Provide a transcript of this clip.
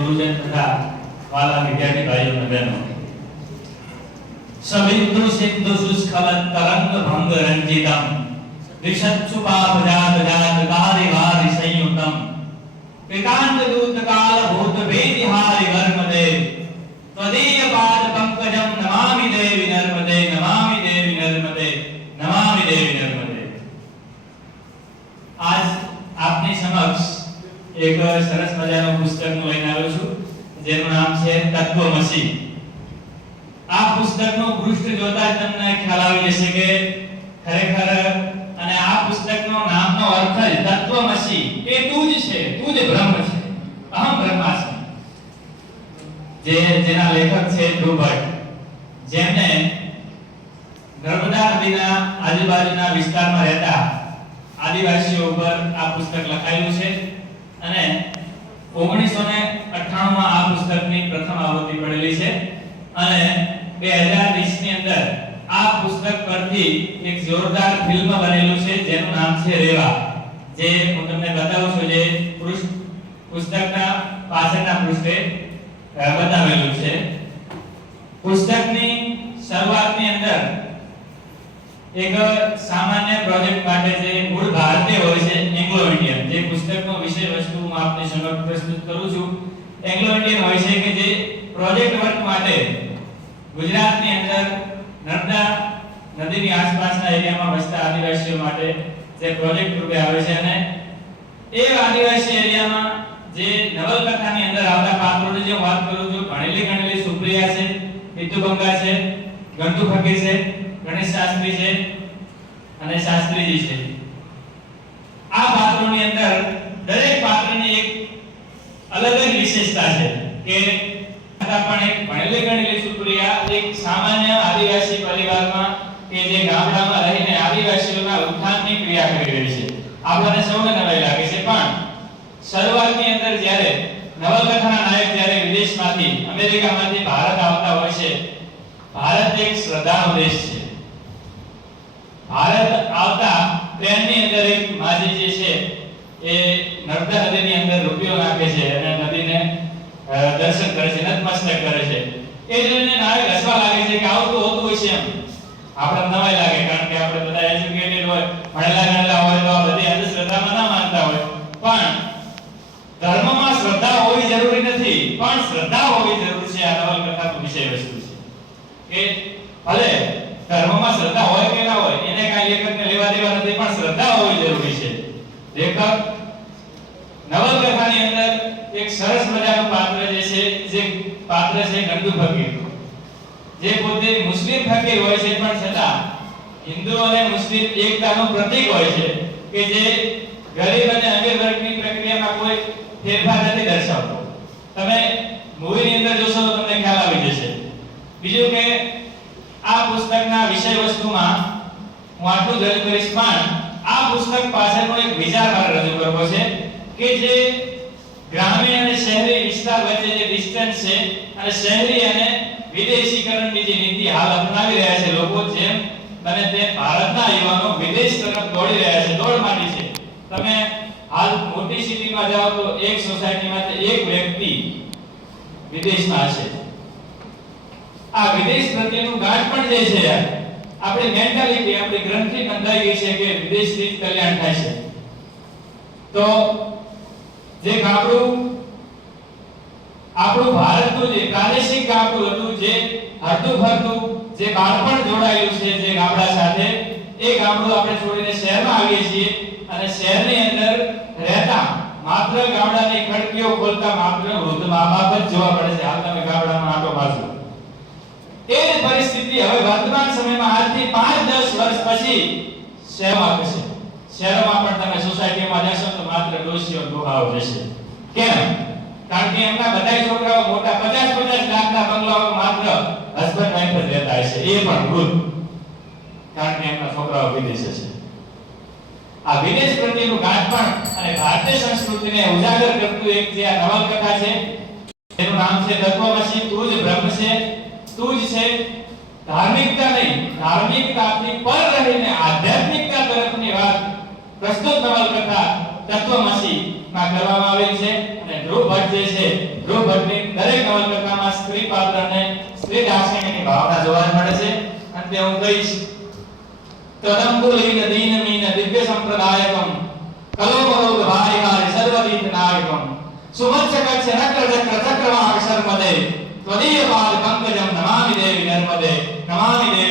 गुरुजन तथा वाला विद्यार्थी भाइयों और बहनों, सबिंदु सिंधु सुस्खलन तरंग भंग रंजितम विशत्सुपा भजात जात कारि वारि संयुतम पितांत दूत काल भूत वेदिहारि वर्मदे त्वदीय पाद पंकजम नमामि देवी नर्मदे नमामि देवी नर्मदे नमामि देवी नर्मदे। आज आपनी समक्ष एक सरस मजाનું પુસ્તકનું લઈને આવ્યો છું જેનું નામ છે તત્વમસી। આ પુસ્તકનું પૃષ્ઠ જોતા જ તમને ખ્યાલ આવી જશે કે ખરેખર અને આ પુસ્તકનો નામનો અર્થ જ તત્વમસી એ તું જ છે, તું જ બ્રહ્મ છે, અહમ બ્રહ્માસ્મિ। જેના લેખક છે ધ્રુવ ભટ્ટ, જેમને નર્મદા નદીના આજુબાજુના વિસ્તારમાં રહેતા આદિવાસીઓ ઉપર આ પુસ્તક લખાયેલું છે અને 1998 માં આ પુસ્તકની પ્રથમ આવૃત્તિ પડેલી છે અને 2020 ની અંદર આ પુસ્તક પરથી એક જોરદાર ફિલ્મ બનેલું છે જેનું નામ છે રેવા, જે હું તમને બતાવું છું, જે પુસ્તકના પાછળના પૃષ્ઠે બતાવેલું છે। પુસ્તકની શરૂઆતની અંદર એક સામાન્ય પ્રોજેક્ટ માટે જે મૂળ ભારતીય હોય છે એંગ્લો ઇન્ડિયન, જે પુસ્તકનો વિષય વસ્તુ હું આપની સમક્ષ પ્રસ્તુત કરું છું, એંગ્લો ઇન્ડિયન હોય છે કે જે પ્રોજેક્ટ વર્ક માટે ગુજરાતની અંદર નર્મદા નદીની આસપાસના એરિયામાં વસતા આદિવાસીઓ માટે જે પ્રોજેક્ટ રૂપે આવે છે અને એ આદિવાસી એરિયામાં જે નવલકથાની અંદર આવતા પાત્રોની જે વાત કરું છું, ભણેલી ગણેલી સુપ્રિયા છે, વિદ્યુબંગા છે, ગંતુ ફકીર છે, ગણેશ શાસ્ત્રી છે અને શાસ્ત્રીજી છે। આ પાત્રોની અંદર દરેક પાત્રની એક અલગ જ વિશેષતા છે કે પણ એક ભણેલી ગણેલી સુપ્રિયા એક સામાન્ય આદિવાસી પરિવારમાં કે જે ગામડામાં રહીને આદિવાસીઓના ઉત્થાનની ક્રિયા કરી રહી છે। આપણને સૌને નવાઈ લાગે છે, પણ શરૂઆતની અંદર જ્યારે નવલકથાના નાયક જ્યારે વિદેશમાંથી અમેરિકામાંથી ભારત આવતા હોય છે, ભારત એક શ્રદ્ધાનો દેશ છે। ભારત આવતા ટ્રેનની અંદર એક માજી જે છે એ નર્મદા નદીની અંદર રૂપિયો નાખે છે અને નદીને દર્શન કરે છે, નતમસ્તક કરે છે। એ જોઈને નાયક હસવા લાગે છે કે આવું તો હોતું હોય છે એમ। આપણે નવાઈ લાગે, કારણ કે આપણે બધા એજ્યુકેટેડ હોય, ભણેલા ગણેલા હોય તો આ બધી અંધશ્રદ્ધામાં ના માનતા હોય, પણ ધર્મમાં શ્રદ્ધા હોવી જરૂરી નથી, પણ શ્રદ્ધા હોવી જરૂરી છે। આ નવલકથાનો વિષય વસ્તુ છે કે ભલે ધર્મમાં શ્રદ્ધા હોય કે ના હોય એને કાઈ લેખકને લેવા દેવા નથી, પણ શ્રદ્ધા હોવી જરૂરી છે। લેખક નવલકથાની અંદર એક સરસ મજાનું પાત્ર જે પાત્ર છે ગંતુ ફકીર, જે પોતે મુસ્લિમ ફકીર હોય છે પણ છતાં હિન્દુ અને મુસ્લિમ એકતાનું પ્રતીક હોય છે કે જે ગરીબ અને અમીર વર્ગની પ્રક્રિયામાં કોઈ ફેરફાર નથી દર્શાવતો। તમે મૂવીની અંદર જોશો તો તમને ખ્યાલ આવી જશે। બીજું કે આ પુસ્તકના વિષય વસ્તુમાં હું આટલું જ રજૂ કરીશ, પણ આ પુસ્તક પાછળનો એક વિચાર મારે રજૂ કરવો છે કે જે ગ્રામીણ અને શહેરી વિસ્તાર વચ્ચે જે ડિસ્ટન્સ છે અને શહેરી અને વિદેશીકરણની જે નીતિ હાલ અપનાવી રહ્યા છે લોકો, જેમ બને તેમ ભારતના યુવાનો વિદેશ તરફ દોડી રહ્યા છે, દોડ માંડી છે। તમે હાલ મોટી સિટીમાં જાઓ તો એક સોસાયટીમાં એક વ્યક્તિ વિદેશમાં હશે। આ વિદેશ પ્રત્યેનું ગાઢ પણ જે છે યાર, આપણી મેન્ટાલિટી, આપણી ગ્રંથિ બંધાઈ ગઈ છે કે વિદેશથી કલ્યાણ થાય છે। તો જે ગામડું આપણું ભારતનું જે પ્રાદેશિક ગામડું હતું, જે હરતું ફરતું જે બાળપણ જોડાયેલું છે જે ગામડા સાથે, એ ગામડું આપણે છોડીને શહેરમાં આવીએ છીએ અને શહેરની અંદર રહેતા માત્ર ગામડાની ખડકીઓ ખોલતા માત્ર વૃદ્ધ મા-બાપ જ જોવા મળે છે। હાલ તમે ગામડામાં આટો મારશો, એ જ પરિસ્થિતિ હવે વર્તમાન સમયમાં આજથી 5-10 વર્ષ પછી શહેરમાં થશે। શહેરોમાં પણ તમે સોસાયટીમાં જશો તો માત્ર ડોશીઓ ડોહાઓ જશે। કેમ? કારણ કે એમના બધાય છોકરાઓ મોટા 50-50 લાખના બંગલાઓમાં માત્ર હસબન્ડ વાઈફ જ રહેતા હશે, એ પણ વૃદ્ધ, કારણ કે એમના છોકરાઓ વિદેશ છે। આ વિદેશ પ્રત્યેનું ગાઢપણ અને ભારતીય સંસ્કૃતિને ઉજાગર કરતું એક જે આ નવલકથા છે તેનું નામ છે તત્વમસી। તું જ બ્રહ્મ છે, તું જ છે। ધાર્મિકતા નહીં, ધાર્મિકતાથી પર રહીને આધ્યાત્મિકતા તરફની વાત પ્રસ્તુત નવલકથા તત્વમસી માં કરવામાં આવેલ છે અને ધ્રુવ ભટ્ટ જે છે ધ્રુવ ભટ્ટની દરેક નવલકથામાં સ્ત્રી પાત્રને સ્ત્રી દાક્ષિણીની ભાવના જોવા મળે છે. અંતે હું કહીશ તદંબુલીન દીનમીન દિવ્ય સંપ્રદાયકમ કલોમરોગ ભારિહારી સર્વદીત નાયકમ સુમત્સ્ય કચ્છ નક્ર ચક્ર ચક્રવાક શર્મદે ત્વદીય પાદ પંકજમ નમામિ દેવી નર્મદે નમામિ દેવી